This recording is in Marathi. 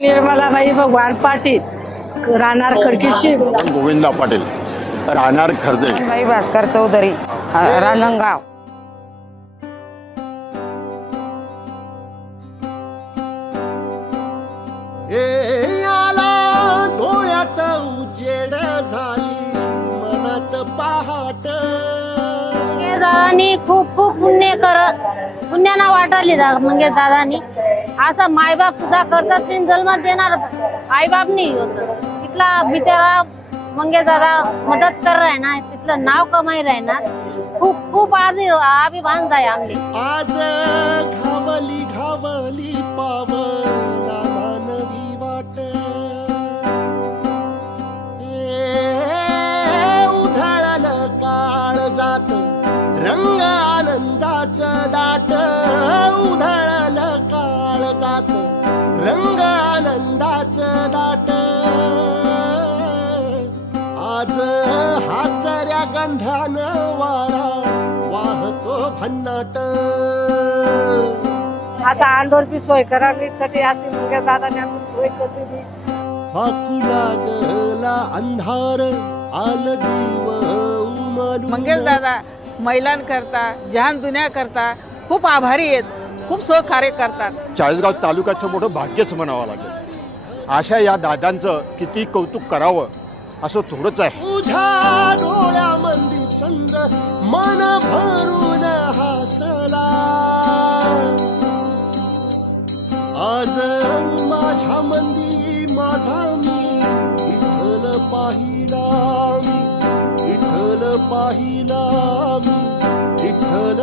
निर्मलाबाई भगवान पाटील, राहणार खडकीशी. गोविंदा पाटील, राहणार खर्दे. बाई भास्कर चौधरी, रांजणगाव. डोळ्यात उजेड झाली, मनात पहाट. दादानी खूप खूप पुण्याना वाटली मंगेश दादानी. असं मायबाप सुद्धा करतात, तीन जन्मात देणार आईबाप नाही होत. तिथला बिचारा मंगेश दादा मदत कर रहा है ना, तिथलं नाव कमाई रहा है ना. खूप खूप अभिमान आहे आमले. आज घावली घावली पावला नवी वाट. उधळलं काळ जात, रंग आनंदाचं दाट. उधळलं काळ जात, रंग आनंदाचं दाट. आज हासऱ्या गंधानं वारा वाहतो भन्नाट. असा अंडोरपी सोय करावी तटी अशी मंगेश दादाने आम्ही सोय केली. फाकू लागला अंधार, आल दिव उमलू. मंगेश दादा महिलांकरता, जहान दुनिया करता खूप आभारी आहेत. खूप सहकार्य करतात. चाळीसगाव तालुक्याचं मोठं भाग्यच म्हणावं लागेल. अशा या दादांचं किती कौतुक करावं असं थोडंच आहे. तुझ्या डोळ्यामंदी चंद्र मन भरून हसला. आज माझ्या मंदी माझा मी विठ्ठल पाहिला. मी विठ्ठल पाहिला. मी विठ्ठल